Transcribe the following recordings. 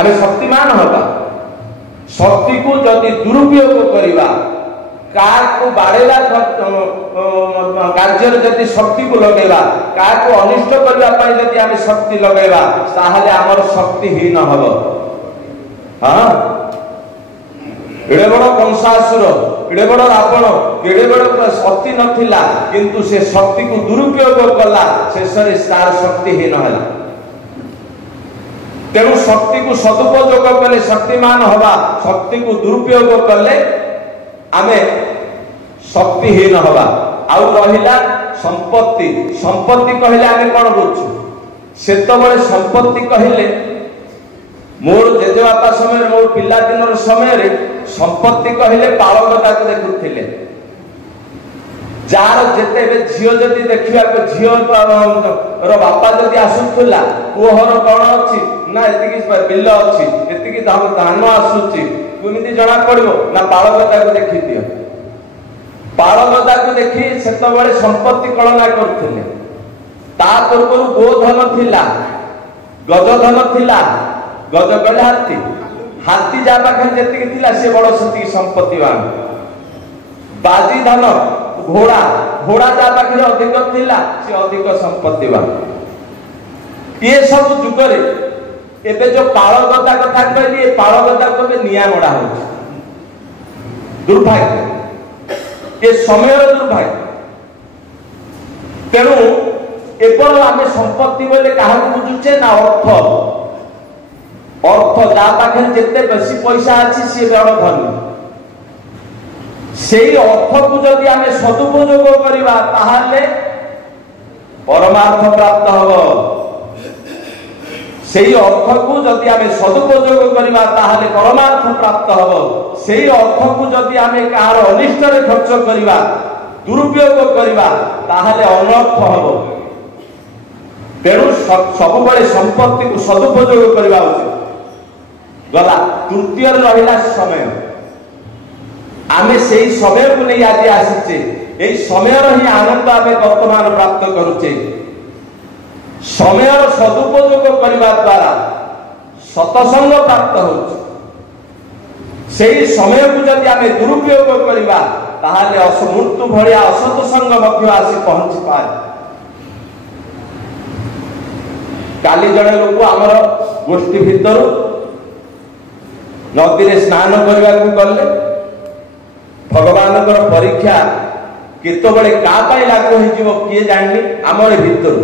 आमे शक्तिमान होगा। शक्ति को जदि दुरुपयोग करिबा कार को बाड़ेला कार्य जदि शक्ति को लगेबा कार को अनिष्ट करबा पई जदि आमे शक्ति लगेबा ताहले हमर शक्तिहीन हबो। हां एड़े बड़ कंसासुर एड़े बड़ रावण केड़े बड़ शक्ति नथिला किंतु से शक्ति को दुरुपयोग कला शेषरे तार शक्तिहीन हला। तेणु शक्ति को सदुपयोग कले शक्तिमान हवा शक्ति को दुरुपयोग कले आमे शक्तिहीन हवा। आउ रहिला संपत्ति संपत्ति कहले आमे कोन बुझु सेतबळे संपत्ति कहले मोर जेजेबापा समय मोर पिला दिनर समय रे संपत्ति कहले पालकता को देखुथिले जार जेते बे झियो जदी देखिया को झियो रो बापा जदी आसुथुला पुहर कोन अछि ना एतिकी बिल अछि एतिकी धान आसुची केमिति जणा पड़िबो ना पालकता को देखि दियो। पालकता को देखि सेतबळे संपत्ति कलना करथिले ता पूर्व गोधन थिला गजधन थिला गज कहले हाथी हाथी जा पाखे जेतिकी थिला से बड़ सती संपत्तिवान। बाजी धन घोड़ा घोड़ा जा पाखे अधिक थिला से अधिक संपत्तिवान। ये सब जुगरे एबे जो पालकता कथा कहली ए पालकता को बे निया मोड़ा हो दुर्भाग्य ये समय दुर्भाग्य। तेणु एपर आमे संपत्ति बोले काहा बुझुचे ना अर्थ अर्थ जा पाखे जेते बेसी पैसा अछि से बड़ धनी सेही अर्थ को जदि आमे सदुपयोग करिबा ताहाले परमार्थ प्राप्त हबो। सेही अर्थ को जदि आमे सदुपयोग करिबा ताहाले परमार्थ प्राप्त हबो। सेही अर्थ को जदि आमे कार अनिष्ट रे खर्च करिबा दुरुपयोग करिबा ताहाले अनर्थ हबो। तेणु सब बळे संपत्ति को सदुपयोग करिबा उचित। गला तृतीय रहिला समय आमे सेही समय को नहीं आज आसीचे एई समय रही आनंद आमे वर्तमान प्राप्त करूचे। समय सदुपयोग करने द्वारा सतसंग प्राप्त हो समय को जब आम दुरुपयोग करवा ताहले मृत्यु भलिया असत संग आसी पहुंची पाए। काली जड़े लोक आमर गोष्ठी भितर नदी में स्नान करने को गले भगवान परीक्षा केतबेले का लागू हो किए जानी आमर भितर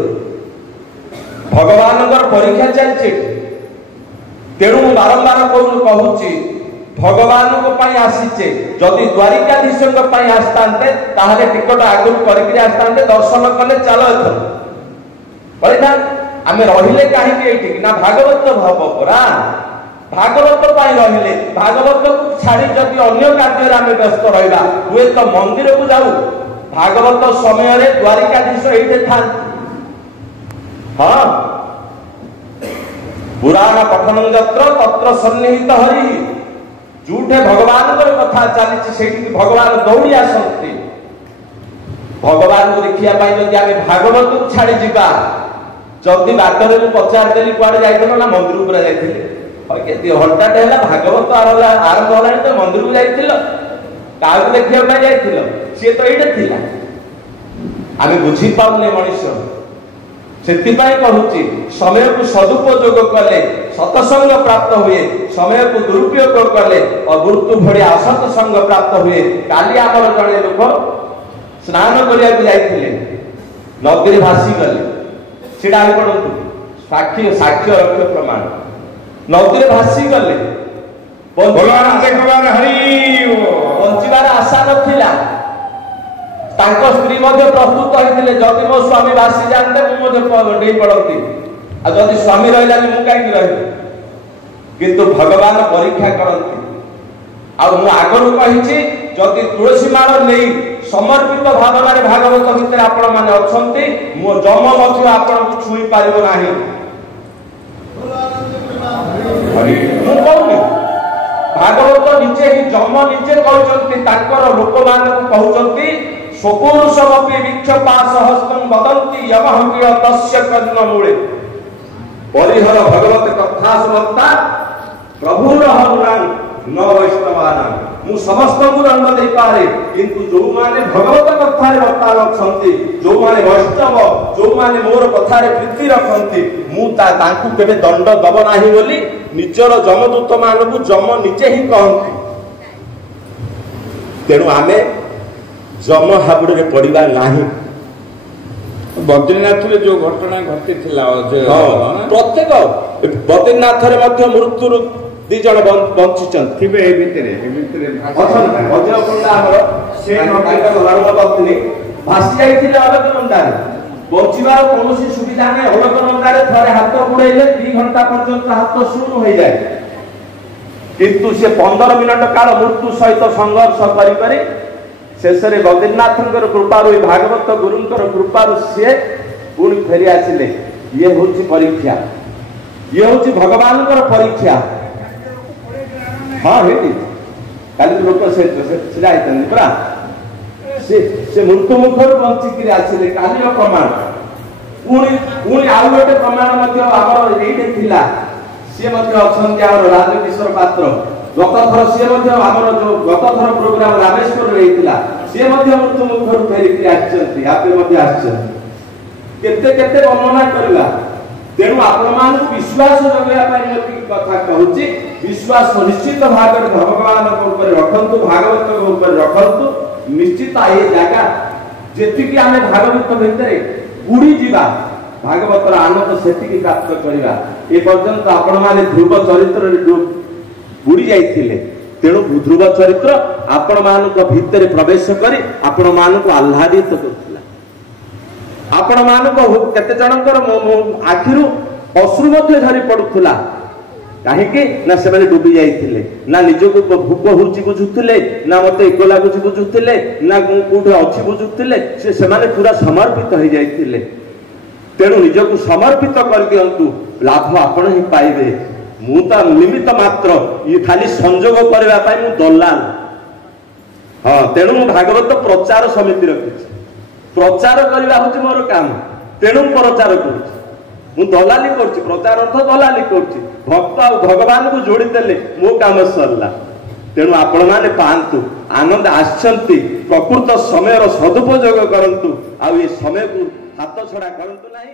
भगवान परीक्षा चलती। तेणु बारंबार कहूँ भगवान को आसीचे जदि द्वारिकाधीश आसते ताहले टिकट आगु करके आसते दर्शन कले चल एथर आम रहिले कहीं ना भागवत भव परा भागवत रहिले भागवत को छाड़ी जदि अन्य कार्य आम व्यस्त रहा हुए तो मंदिर को जाऊ भागवत समय द्वारिकाधीश ये था। हाँ पुराण पठन जत्र तत्र सन्निहित हरि जोठे भगवान कथा चली भगवान दौड़ी आसती। भगवान को देखा जब आम भागवत को छाड़ी जा जदि बाटर में पचारदेली कुआड़े जाइल ना मंदिर पूरा जाइए हटाटे है भागवत आरंभ होगा तो मंदिर को जाइल क्या देखा जाइल सी तो ये थी आम बुझी पाने मनीष से कहूँ समय को सदुपयोग कले सतसंग प्राप्त हुए समय को दुरुपयोग कले अमृत्यु भलिया असत संग प्राप्त हुए। काली आमर जड़े लोक स्नान करने जाते नदी भासी गले सीटा पड़ू साक्षी साक्ष्य रक्ष प्रमाण नदी भासी गले बंचार आशा नाला स्त्री प्रस्तुत होते जदि मो स्वामी भासी जाते मुझे पड़ती आदि स्वामी रहा मुझे कहीं रही किंतु भगवान परीक्षा करती। आगु कही जदि तुलसी माड़ नहीं समर्पित भावना भागवत भितर आपण मैंने अच्छा मो जम मध्य आपन को छुई पार ना भागवत निजे ही जम निजे कहते लोक मान कहते स्वपुरुषमपि विक्षपास हस्तम वदन्ति यमहंकिय तस्य कर्म मूले परिहर भगवत कथा समर्था प्रभुर हनुमान न वैष्णवानाम मु समस्त को दंड दे पारे किंतु जो माने भगवत कथारे वर्तान छंती जो माने वैष्णव जो माने मोर कथारे प्रीति रखंती मु तांकु केबे दंड दब नाही बोली निजर जमदूत मानकु जम निजे ही कहंती तेणु आमे जम हाबुड़े पड़िबा नाही। बद्रीनाथ रे जो घटना घटी थिला प्रत्येक बद्रीनाथ रे मध्य मृत्यु दी जन बंचिचंत थिबे ए भितरे वज्रकुंडा हमर से नकाइका धर्म पत्नी भासी जाइथिले अलकनंदारे बंचिबार कोनोसी सुविधा नै अलकनंदारे थरे हाथ बुड़ैले 2 घंटा पर्यंत हाथ शून्य हो जाय किंतु से 15 मिनिट काल मृत्यु सहित संघर्ष करि करि शेषरे बद्रीनाथंकर कृपारु भागवत गुरुंकर कृपारु से पुणी फेरी आसिले। ये होची परीक्षा ये होची भगवानकर परीक्षा। हाँ हेटी काली लोक से छिड़ा आइतन पुरा से मृत्यु मुखर बंचिक आसिले कालीर प्रमाण पुणी आउ गोटे प्रमाण मध्य हमर एइटे थिला से मध्य अछंती हमर राजकिशोर पात्र गत थर से मध्य हमर जो गत थर प्रोग्राम रामेश्वर रहितला से मध्य मृत्यु मुखर फेरी आछंती आपे मध्य आछंती केते केते वर्णना करला तेणु आपण मान विश्वास जगया पाई मोती कथा कहूची विश्वास निश्चित भाव भगवान ऊपर रखंतु भागवत ऊपर रखंतु निश्चित ए जागा जेति कि आमे भागवत भितरे बुड़ी जीवा भागवतर आनंद सेति कि प्राप्त करिवा ए पर्यंत आपण माने ध्रुव चरित्र रे बुड़ी जाइथिले तेणु ध्रुव चरित्र आपण मानक भितरे प्रवेश करी आपण मानक आह्लादित करथिला आपण मानक केते जनकर आखिरु अश्रु मध्ये झरी पडुथुला काहेकि ना से माने डूबी जाइथिले ना निजको भूक होची बुझुथिले ना मते एको लागुची बुझुथिले ना कोठे अछि बुझुथिले से माने पूरा समर्पित हो जाइथिले तेणु निजको समर्पित कर दियंतु लाभ आपण ही पाइबे मु ता निमित्त मात्र ये खाली संजोग करबा पाई मु दलाल। हाँ तेणु भागवत प्रचार समिति रखिछि प्रचार करबा होछि मोर काम तेणु प्रचार करूछि मु दलाली करछि प्रचार अर्थ दलाली करछि भक्त आ भगवान को जोड़ी देले मो काम सरला। तेणु आपण माने पांतु आनंद आछंती प्रकृत समय सदुपयोग करंतु आ ये समय को हाथ छड़ा करंतु नाही।